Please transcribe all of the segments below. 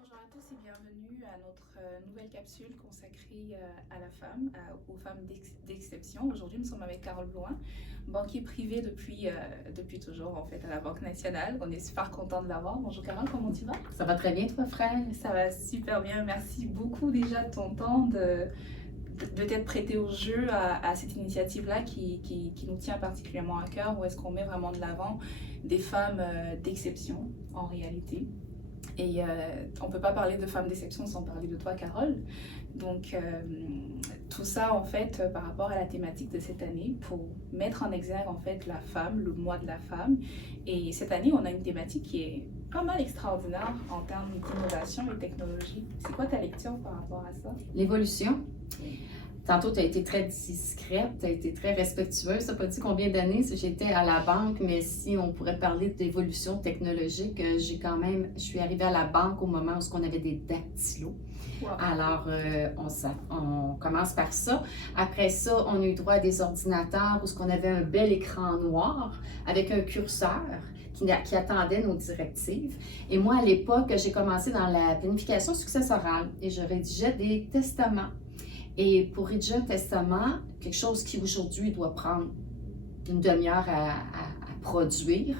Bonjour à tous et bienvenue à notre nouvelle capsule consacrée à la femme, aux femmes d'exception. Aujourd'hui, nous sommes avec Carole Blouin, banquier privé depuis toujours en fait à la Banque nationale. On est super content de l'avoir. Bonjour Carole, comment tu vas? Ça va très bien, toi, frère? Ça va super bien. Merci beaucoup déjà de ton temps, de t'être prêté au jeu à cette initiative-là qui nous tient particulièrement à cœur, où est-ce qu'on met vraiment de l'avant des femmes d'exception en réalité. Et on ne peut pas parler de femmes d'exception sans parler de toi, Carole. Donc, tout ça, en fait, par rapport à la thématique de cette année, pour mettre en exergue, en fait, la femme, le mois de la femme. Et cette année, on a une thématique qui est pas mal extraordinaire en termes d'innovation et technologie. C'est quoi ta lecture par rapport à ça? L'évolution. Tantôt, tu as été très discrète, tu as été très respectueuse. Tu n'as pas dit combien d'années j'étais à la banque, mais si on pourrait parler d'évolution technologique, je suis arrivée à la banque au moment où on avait des dactylos. Wow. Alors, on commence par ça. Après ça, on a eu droit à des ordinateurs où on avait un bel écran noir avec un curseur qui attendait nos directives. Et moi, à l'époque, j'ai commencé dans la planification successorale et je rédigeais des testaments. Et pour rédiger un testament, quelque chose qui aujourd'hui doit prendre une demi-heure à produire,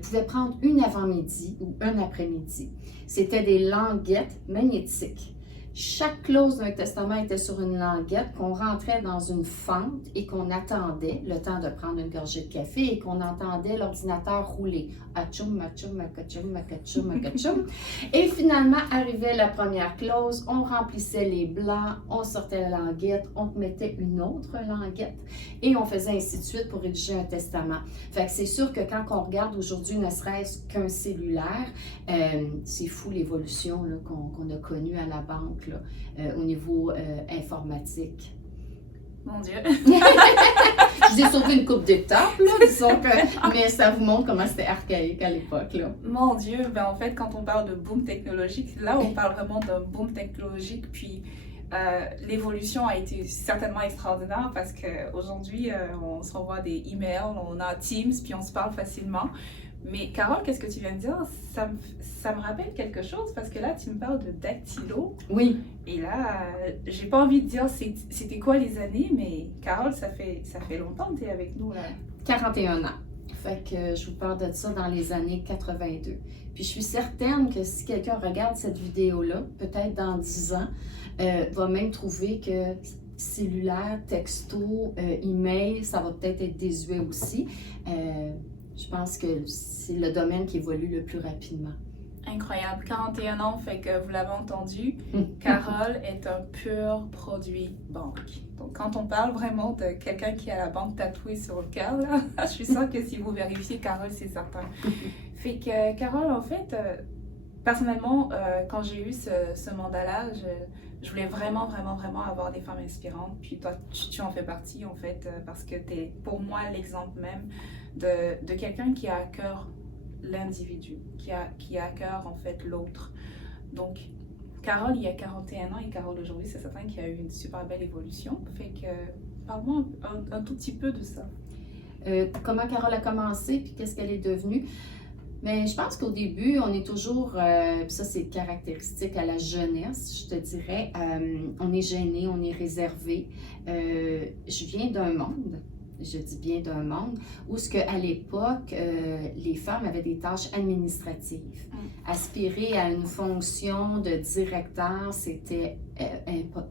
pouvait prendre une avant-midi ou un après-midi. C'était des languettes magnétiques. Chaque clause d'un testament était sur une languette qu'on rentrait dans une fente et qu'on attendait le temps de prendre une gorgée de café et qu'on entendait l'ordinateur rouler. Atchoum, atchoum, akatchoum, akatchoum, akatchoum. Et finalement, arrivait la première clause, on remplissait les blancs, on sortait la languette, on mettait une autre languette et on faisait ainsi de suite pour rédiger un testament. Fait que c'est sûr que quand on regarde aujourd'hui, ne serait-ce qu'un cellulaire, c'est fou l'évolution qu'on a connue à la banque. Là, au niveau informatique. Mon Dieu! Je vous ai sauvé une coupe d'étapes, mais ça vous montre comment c'était archaïque à l'époque. Là. Mon Dieu! Ben, en fait, quand on parle de boom technologique, là, on parle vraiment d'un boom technologique, puis l'évolution a été certainement extraordinaire parce qu'aujourd'hui, on se renvoie des emails, on a Teams, puis on se parle facilement. Mais Carole, qu'est-ce que tu viens de dire? Ça me rappelle quelque chose parce que là, tu me parles de dactylo. Oui. Et là, j'ai pas envie de dire c'était quoi les années, mais Carole, ça fait longtemps que tu es avec nous là. 41 ans. Fait que je vous parle de ça dans les années 82. Puis je suis certaine que si quelqu'un regarde cette vidéo-là, peut-être dans 10 ans, va même trouver que cellulaire, texto, email, ça va peut-être être désuet aussi. Je pense que c'est le domaine qui évolue le plus rapidement. Incroyable. 41 ans, fait que vous l'avez entendu, Carole est un pur produit banque. Donc, quand on parle vraiment de quelqu'un qui a la banque tatouée sur le cœur, là, je suis sûre que si vous vérifiez Carole, c'est certain. Fait que, Carole, en fait, personnellement, quand j'ai eu ce mandat-là, je voulais vraiment avoir des femmes inspirantes. Puis toi, tu en fais partie, en fait, parce que tu es, pour moi, l'exemple même de quelqu'un qui a à cœur l'individu, qui a à cœur, en fait, l'autre. Donc, Carole, il y a 41 ans et Carole aujourd'hui, c'est certain qu'il y a eu une super belle évolution. Fait que, parle-moi un tout petit peu de ça. Comment Carole a commencé, puis qu'est-ce qu'elle est devenue? Mais je pense qu'au début, on est toujours, ça c'est caractéristique à la jeunesse, je te dirais, on est gêné, on est réservé. Je viens d'un monde, je dis bien d'un monde, où ce qu'à l'époque, les femmes avaient des tâches administratives. Aspirer à une fonction de directeur, c'était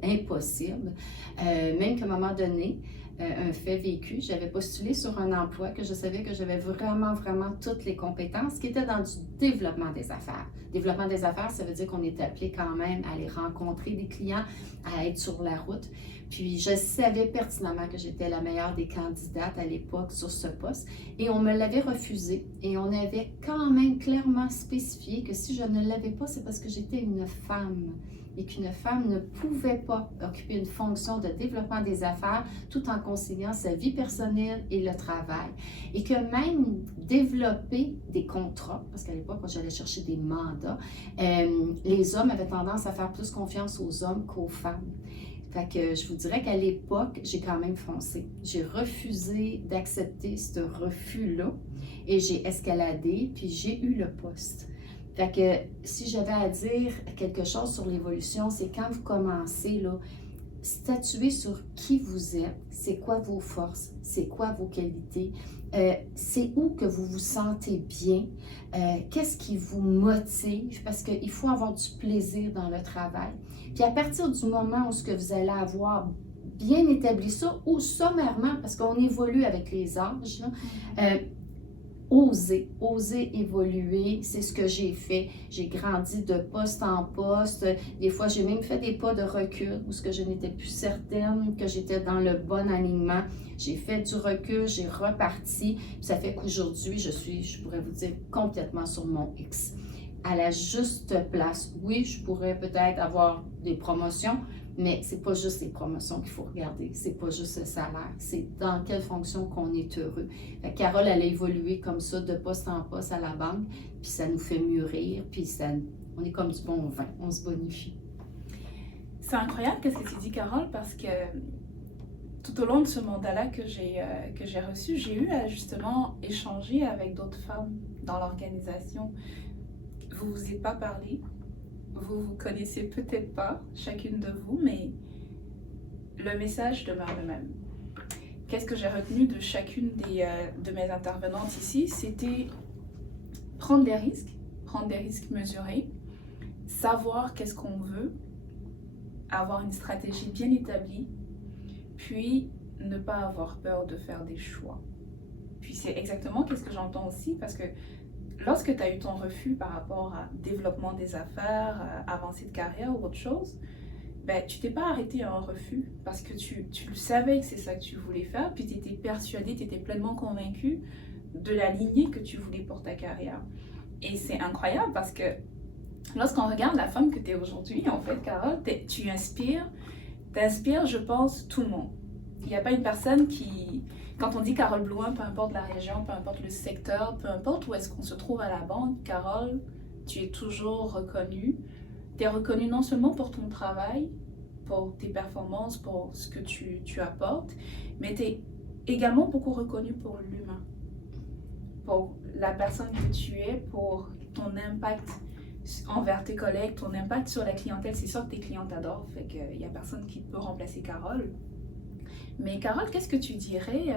impossible. Même qu'à un moment donné, un fait vécu. J'avais postulé sur un emploi que je savais que j'avais vraiment toutes les compétences qui étaient dans du développement des affaires. Développement des affaires, ça veut dire qu'on est appelé quand même à aller rencontrer des clients, à être sur la route. Puis je savais pertinemment que j'étais la meilleure des candidates à l'époque sur ce poste et on me l'avait refusé et on avait quand même clairement spécifié que si je ne l'avais pas, c'est parce que j'étais une femme et qu'une femme ne pouvait pas occuper une fonction de développement des affaires tout en conciliant sa vie personnelle et le travail. Et que même développer des contrats, parce qu'à l'époque, quand j'allais chercher des mandats, les hommes avaient tendance à faire plus confiance aux hommes qu'aux femmes. Fait que je vous dirais qu'à l'époque, j'ai quand même foncé. J'ai refusé d'accepter ce refus-là et j'ai escaladé, puis j'ai eu le poste. Fait que si j'avais à dire quelque chose sur l'évolution, c'est quand vous commencez, là, statuer sur qui vous êtes, c'est quoi vos forces, c'est quoi vos qualités, c'est où que vous vous sentez bien, qu'est-ce qui vous motive, parce qu'il faut avoir du plaisir dans le travail. Puis à partir du moment où ce que vous allez avoir bien établi ça, ou sommairement, parce qu'on évolue avec les âges, là, oser évoluer, c'est ce que j'ai fait. J'ai grandi de poste en poste. Des fois, j'ai même fait des pas de recul où ce que je n'étais plus certaine que j'étais dans le bon alignement. J'ai fait du recul, j'ai reparti. Ça fait qu'aujourd'hui, je pourrais vous dire, complètement sur mon X. À la juste place. Oui, je pourrais peut-être avoir des promotions, mais c'est pas juste les promotions qu'il faut regarder, c'est pas juste le salaire, c'est dans quelle fonction qu'on est heureux. Carole, elle a évolué comme ça, de poste en poste à la banque, puis ça nous fait mûrir, puis on est comme du bon vin, on se bonifie. C'est incroyable ce que tu dis, Carole, parce que tout au long de ce mandat-là que j'ai reçu, j'ai eu à justement échanger avec d'autres femmes dans l'organisation. Vous vous êtes pas parlé. Vous vous connaissez peut-être pas, chacune de vous, mais le message demeure le même. Qu'est-ce que j'ai retenu de chacune de mes intervenantes ici? C'était prendre des risques mesurés, savoir qu'est-ce qu'on veut, avoir une stratégie bien établie, puis ne pas avoir peur de faire des choix. Puis c'est exactement qu'est-ce que j'entends aussi, parce que lorsque tu as eu ton refus par rapport à développement des affaires, avancée de carrière ou autre chose, ben, tu t'es pas arrêté à un refus parce que tu le savais que c'est ça que tu voulais faire, puis tu étais persuadé, tu étais pleinement convaincu de la lignée que tu voulais pour ta carrière. Et c'est incroyable parce que lorsqu'on regarde la femme que tu es aujourd'hui, en fait, Carole, tu inspires, je pense, tout le monde. Il n'y a pas une personne qui... Quand on dit Carole Blouin, peu importe la région, peu importe le secteur, peu importe où est-ce qu'on se trouve à la banque, Carole, tu es toujours reconnue. Tu es reconnue non seulement pour ton travail, pour tes performances, pour ce que tu apportes, mais tu es également beaucoup reconnue pour l'humain, pour la personne que tu es, pour ton impact envers tes collègues, ton impact sur la clientèle. C'est sûr que tes clients t'adorent, fait qu'il n'y a personne qui peut remplacer Carole. Mais Carole, qu'est-ce que tu dirais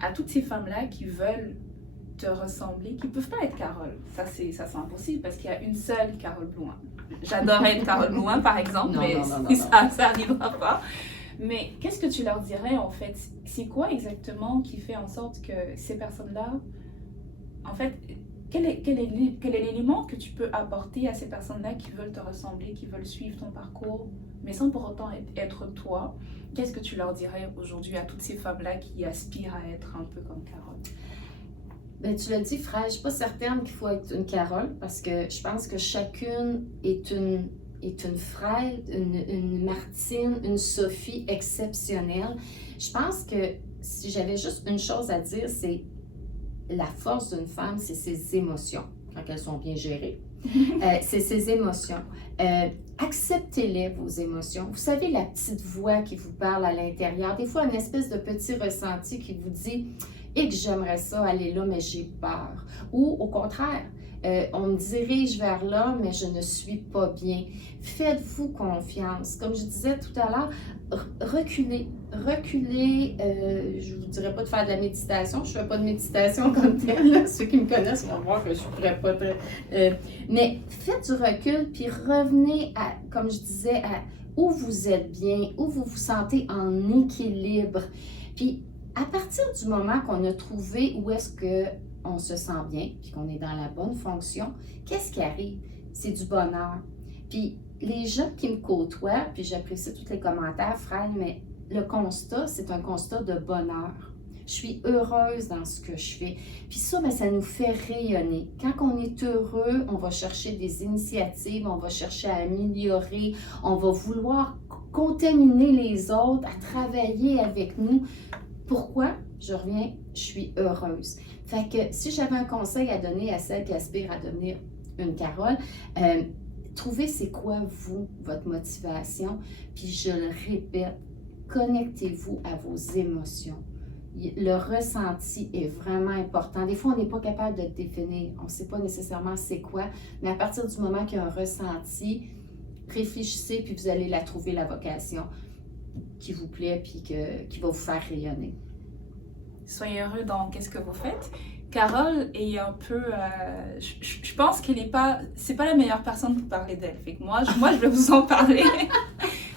à toutes ces femmes-là qui veulent te ressembler, qui ne peuvent pas être Carole? Ça, c'est impossible parce qu'il y a une seule Carole Blouin. J'adorerais être Carole Blouin, par exemple, mais ça n'arrivera pas. Mais qu'est-ce que tu leur dirais, en fait? C'est quoi exactement qui fait en sorte que ces personnes-là, en fait, quel est l'élément que tu peux apporter à ces personnes-là qui veulent te ressembler, qui veulent suivre ton parcours, mais sans pour autant être toi? Qu'est-ce que tu leur dirais aujourd'hui à toutes ces femmes-là qui aspirent à être un peu comme Carole? Ben, tu l'as dit, frère, je ne suis pas certaine qu'il faut être une Carole parce que je pense que chacune est une Fred, une Martine, une Sophie exceptionnelle. Je pense que si j'avais juste une chose à dire, c'est la force d'une femme, c'est ses émotions, quand elles sont bien gérées. C'est ses émotions. Acceptez-les, vos émotions. Vous savez, la petite voix qui vous parle à l'intérieur, des fois, une espèce de petit ressenti qui vous dit « et que j'aimerais ça aller là, mais j'ai peur ». Ou au contraire, on me dirige vers là, mais je ne suis pas bien. Faites-vous confiance. Comme je disais tout à l'heure, reculez. Je ne vous dirais pas de faire de la méditation. Je ne fais pas de méditation comme telle. Là. Ceux qui me connaissent vont voir que je ne pourrais pas... mais faites du recul, puis revenez à, comme je disais, à où vous êtes bien, où vous vous sentez en équilibre. Puis, à partir du moment qu'on a trouvé où est-ce qu'on se sent bien, puis qu'on est dans la bonne fonction, qu'est-ce qui arrive? C'est du bonheur. Puis les gens qui me côtoient, puis j'apprécie tous les commentaires, frère, mais le constat, c'est un constat de bonheur. Je suis heureuse dans ce que je fais. Puis ça, bien, ça nous fait rayonner. Quand on est heureux, on va chercher des initiatives, on va chercher à améliorer, on va vouloir contaminer les autres, à travailler avec nous. Pourquoi? Je reviens, je suis heureuse. Fait que si j'avais un conseil à donner à celles qui aspirent à devenir une Carole, trouvez c'est quoi, vous, votre motivation. Puis je le répète, connectez-vous à vos émotions. Le ressenti est vraiment important. Des fois, on n'est pas capable de le définir. On ne sait pas nécessairement c'est quoi, mais à partir du moment qu'il y a un ressenti, réfléchissez, puis vous allez la trouver, la vocation qui vous plaît, puis qui va vous faire rayonner. Soyez heureux dans qu'est-ce que vous faites. Carole est un peu... je pense qu'elle n'est pas... C'est pas la meilleure personne pour parler d'elle. Fait que moi, je vais vous en parler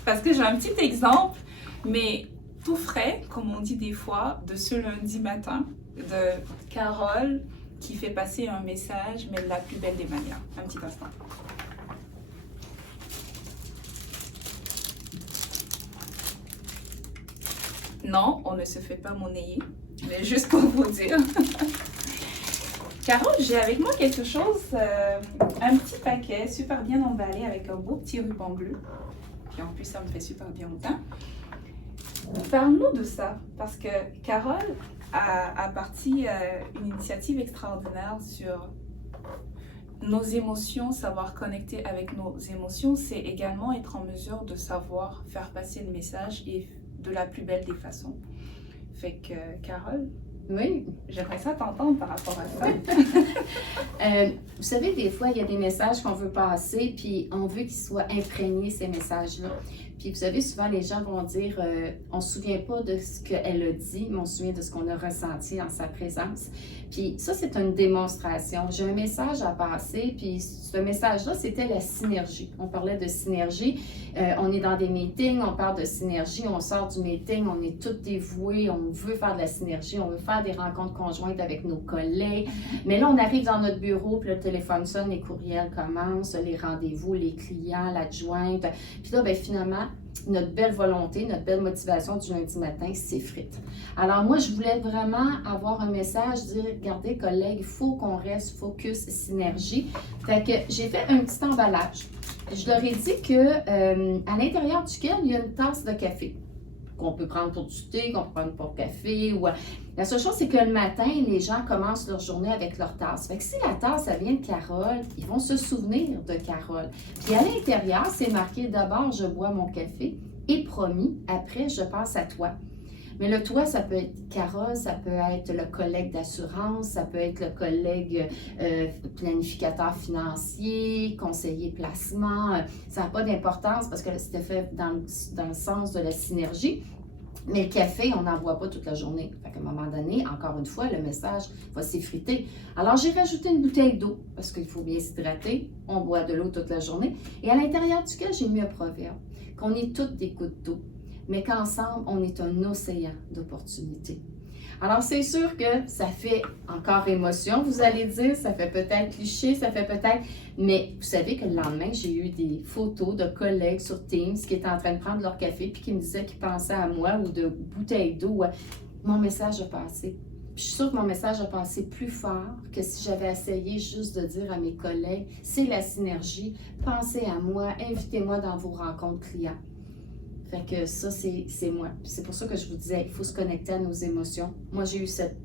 parce que j'ai un petit exemple, mais tout frais, comme on dit des fois, de ce lundi matin, de Carole qui fait passer un message, mais de la plus belle des manières. Un petit instant. Non, on ne se fait pas monnayer, mais juste pour vous dire. Carole, j'ai avec moi quelque chose, un petit paquet super bien emballé avec un beau petit ruban bleu. Puis en plus, ça me fait super bien au teint. Parle-nous de ça, parce que Carole a parti une initiative extraordinaire sur nos émotions, savoir connecter avec nos émotions. C'est également être en mesure de savoir faire passer le message et de la plus belle des façons. Fait que, Carole, oui, j'aimerais ça t'entendre par rapport à ça. Vous savez, des fois, il y a des messages qu'on veut passer, puis on veut qu'ils soient imprégnés, ces messages-là. Puis vous savez, souvent, les gens vont dire, on ne se souvient pas de ce qu'elle a dit, mais on se souvient de ce qu'on a ressenti en sa présence. Puis ça, c'est une démonstration. J'ai un message à passer, puis ce message-là, c'était la synergie. On parlait de synergie. On est dans des meetings, on parle de synergie, on sort du meeting, on est tous dévoués, on veut faire de la synergie, on veut faire des rencontres conjointes avec nos collègues. Mais là, on arrive dans notre bureau, puis le téléphone sonne, les courriels commencent, les rendez-vous, les clients, l'adjointe. Puis là, bien, finalement, notre belle volonté, notre belle motivation du lundi matin s'effrite. Alors moi, je voulais vraiment avoir un message, dire, regardez collègues, il faut qu'on reste focus, synergie. Fait que j'ai fait un petit emballage. Je leur ai dit que à l'intérieur duquel il y a une tasse de café qu'on peut prendre pour du thé, qu'on peut prendre pour le café. La seule chose, c'est que le matin, les gens commencent leur journée avec leur tasse. Fait que si la tasse, ça vient de Carole, ils vont se souvenir de Carole. Puis à l'intérieur, c'est marqué « D'abord, je bois mon café et promis, après, je passe à toi ». Mais le toi, ça peut être Carole, ça peut être le collègue d'assurance, ça peut être le collègue planificateur financier, conseiller placement. Ça n'a pas d'importance parce que c'était fait dans le sens de la synergie. Mais le café, on n'en boit pas toute la journée. Fait qu'à un moment donné, encore une fois, le message va s'effriter. Alors, j'ai rajouté une bouteille d'eau parce qu'il faut bien s'hydrater. On boit de l'eau toute la journée. Et à l'intérieur duquel, j'ai mis un proverbe qu'on est toutes des gouttes d'eau, mais qu'ensemble, on est un océan d'opportunités. Alors, c'est sûr que ça fait encore émotion, vous allez dire, ça fait peut-être cliché, ça fait peut-être... Mais vous savez que le lendemain, j'ai eu des photos de collègues sur Teams qui étaient en train de prendre leur café puis qui me disaient qu'ils pensaient à moi ou de bouteilles d'eau. Mon message a passé. Puis je suis sûre que mon message a passé plus fort que si j'avais essayé juste de dire à mes collègues, c'est la synergie, pensez à moi, invitez-moi dans vos rencontres clients. Fait que ça, c'est moi. C'est pour ça que je vous disais, il faut se connecter à nos émotions. Moi, j'ai eu cette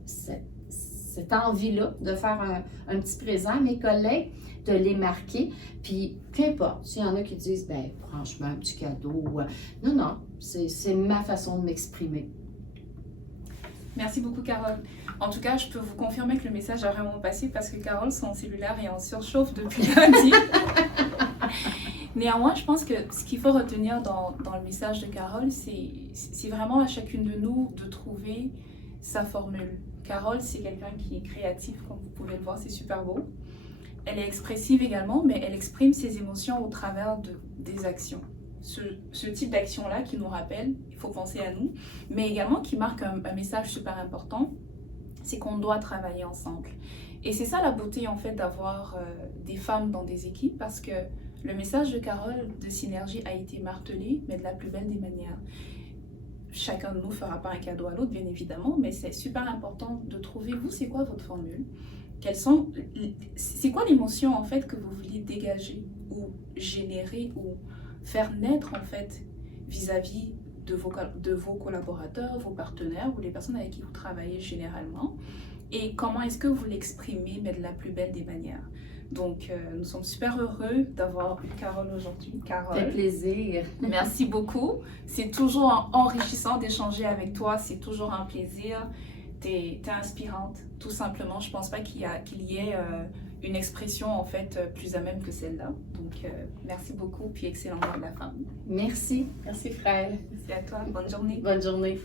envie-là de faire un petit présent à mes collègues, de les marquer. Puis, qu'importe, s'il y en a qui disent, ben franchement, un petit cadeau. Non, non, c'est ma façon de m'exprimer. Merci beaucoup, Carole. En tout cas, je peux vous confirmer que le message a vraiment passé parce que Carole, son cellulaire est en surchauffe depuis lundi. Néanmoins, je pense que ce qu'il faut retenir dans le message de Carole, c'est vraiment à chacune de nous de trouver sa formule. Carole, c'est quelqu'un qui est créatif, comme vous pouvez le voir, c'est super beau. Elle est expressive également, mais elle exprime ses émotions au travers des actions. Ce type d'action-là qui nous rappelle, il faut penser à nous, mais également qui marque un message super important, c'est qu'on doit travailler ensemble. Et c'est ça la beauté en fait d'avoir des femmes dans des équipes, parce que le message de Carole de synergie a été martelé, mais de la plus belle des manières. Chacun de nous ne fera pas un cadeau à l'autre, bien évidemment, mais c'est super important de trouver, vous, c'est quoi votre formule? C'est quoi l'émotion en fait que vous vouliez dégager ou générer ou faire naître en fait vis-à-vis de vos collaborateurs, vos partenaires ou les personnes avec qui vous travaillez généralement? et comment est-ce que vous l'exprimez, mais de la plus belle des manières. Donc, nous sommes super heureux d'avoir eu Carole aujourd'hui. Carole, Ça fait plaisir. merci beaucoup. C'est toujours enrichissant d'échanger avec toi. C'est toujours un plaisir. T'es inspirante, tout simplement. Je pense pas qu'il y ait une expression en fait plus à même que celle-là. Donc, merci beaucoup. Puis excellent mot de la fin. Merci. Merci, frère. Merci à toi. Bonne journée. Bonne journée.